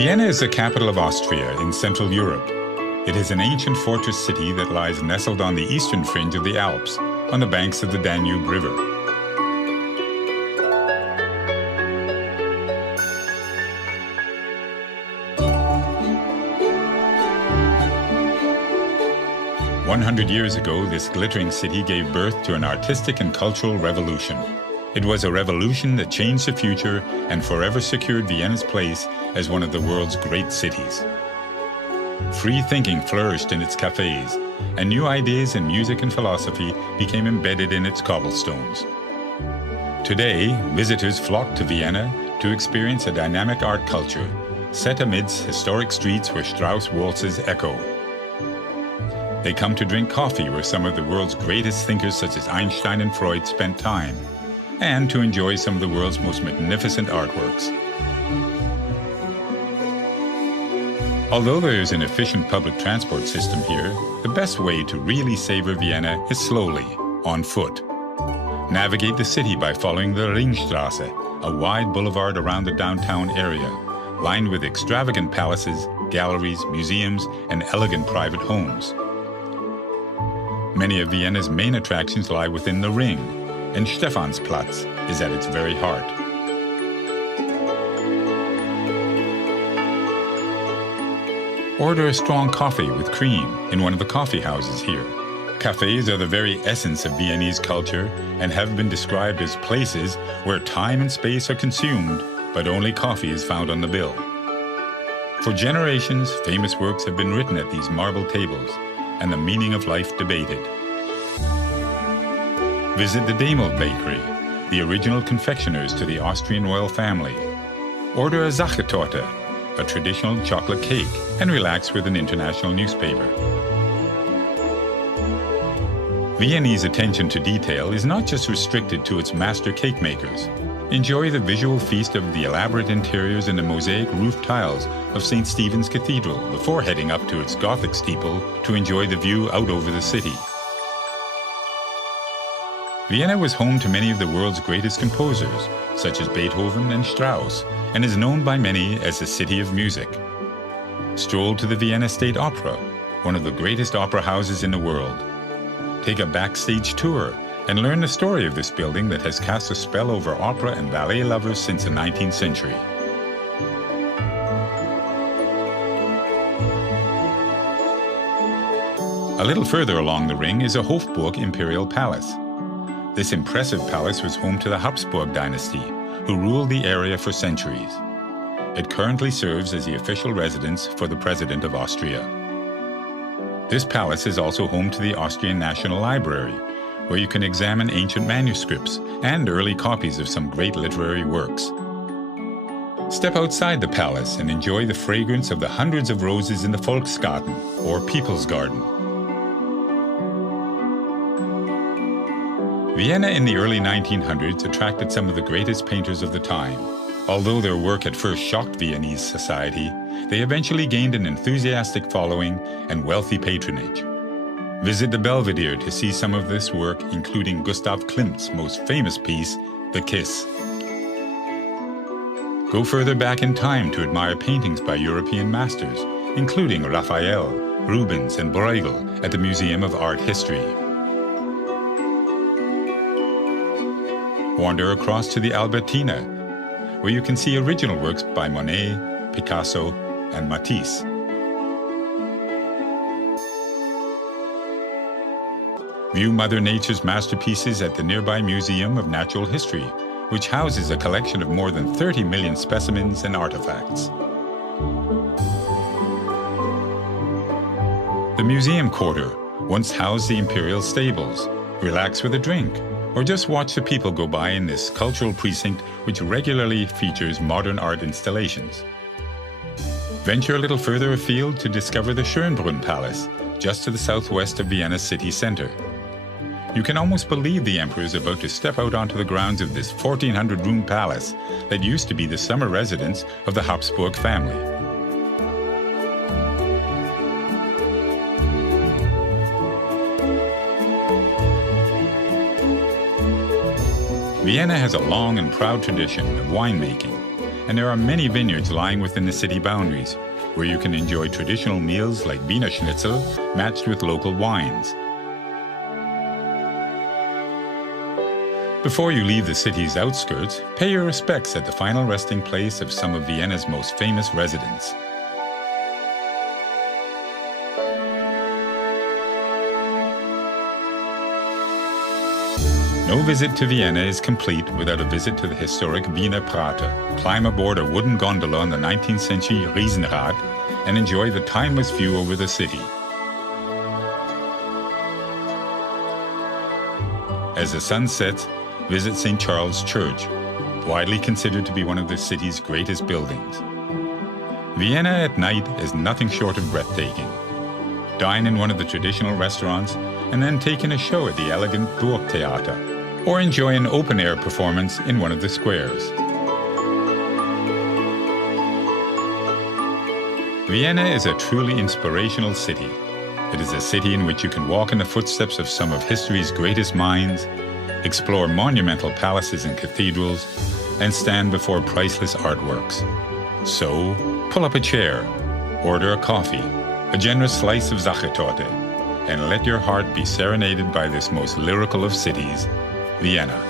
Vienna is the capital of Austria in Central Europe. It is an ancient fortress city that lies nestled on the eastern fringe of the Alps, on the banks of the Danube River. "100 years ago, this glittering city gave birth to an artistic and cultural revolution. It was a revolution that changed the future and forever secured Vienna's place as one of the world's great cities. Free thinking flourished in its cafes, and new ideas in music and philosophy became embedded in its cobblestones. Today, visitors flock to Vienna to experience a dynamic art culture, set amidst historic streets where Strauss waltzes echo. They come to drink coffee where some of the world's greatest thinkers such as Einstein and Freud spent time, and to enjoy some of the world's most magnificent artworks. Although there is an efficient public transport system here, the best way to really savor Vienna is slowly, on foot. Navigate the city by following the Ringstraße, a wide boulevard around the downtown area, lined with extravagant palaces, galleries, museums, and elegant private homes. Many of Vienna's main attractions lie within the Ring, and Stephansplatz is at its very heart. Order a strong coffee with cream in one of the coffee houses here. Cafes are the very essence of Viennese culture and have been described as places where time and space are consumed, but only coffee is found on the bill. For generations, famous works have been written at these marble tables, and the meaning of life debated. Visit the Demel Bakery, the original confectioners to the Austrian royal family. Order a Sachertorte, a traditional chocolate cake, and relax with an international newspaper. Viennese attention to detail is not just restricted to its master cake makers. Enjoy the visual feast of the elaborate interiors and the mosaic roof tiles of St. Stephen's Cathedral before heading up to its Gothic steeple to enjoy the view out over the city. Vienna was home to many of the world's greatest composers, such as Beethoven and Strauss, and is known by many as the City of Music. Stroll to the Vienna State Opera, one of the greatest opera houses in the world. Take a backstage tour and learn the story of this building that has cast a spell over opera and ballet lovers since the 19th century. A little further along the Ring is a Hofburg Imperial Palace. This impressive palace was home to the Habsburg dynasty, who ruled the area for centuries. It currently serves as the official residence for the President of Austria. This palace is also home to the Austrian National Library, where you can examine ancient manuscripts and early copies of some great literary works. Step outside the palace and enjoy the fragrance of the hundreds of roses in the Volksgarten, or People's Garden. Vienna in the early 1900s attracted some of the greatest painters of the time. Although their work at first shocked Viennese society, they eventually gained an enthusiastic following and wealthy patronage. Visit the Belvedere to see some of this work, including Gustav Klimt's most famous piece, The Kiss. Go further back in time to admire paintings by European masters, including Raphael, Rubens, and Bruegel at the Museum of Art History. Wander across to the Albertina, where you can see original works by Monet, Picasso, and Matisse. View Mother Nature's masterpieces at the nearby Museum of Natural History, which houses a collection of more than 30 million specimens and artifacts. The Museum Quarter once housed the imperial stables. Relax with a drink, or just watch the people go by in this cultural precinct which regularly features modern art installations. Venture a little further afield to discover the Schönbrunn Palace, just to the southwest of Vienna's city center. You can almost believe the emperor is about to step out onto the grounds of this 1,400-room palace that used to be the summer residence of the Habsburg family. Vienna has a long and proud tradition of winemaking, and there are many vineyards lying within the city boundaries, where you can enjoy traditional meals like Wiener Schnitzel matched with local wines. Before you leave the city's outskirts, pay your respects at the final resting place of some of Vienna's most famous residents. No visit to Vienna is complete without a visit to the historic Wiener Prater. Climb aboard a wooden gondola on the 19th century Riesenrad and enjoy the timeless view over the city. As the sun sets, visit St. Charles Church, widely considered to be one of the city's greatest buildings. Vienna at night is nothing short of breathtaking. Dine in one of the traditional restaurants and then take in a show at the elegant Burgtheater, or enjoy an open-air performance in one of the squares. Vienna is a truly inspirational city. It is a city in which you can walk in the footsteps of some of history's greatest minds, explore monumental palaces and cathedrals, and stand before priceless artworks. So, pull up a chair, order a coffee, a generous slice of Sachertorte, and let your heart be serenaded by this most lyrical of cities, Vienna.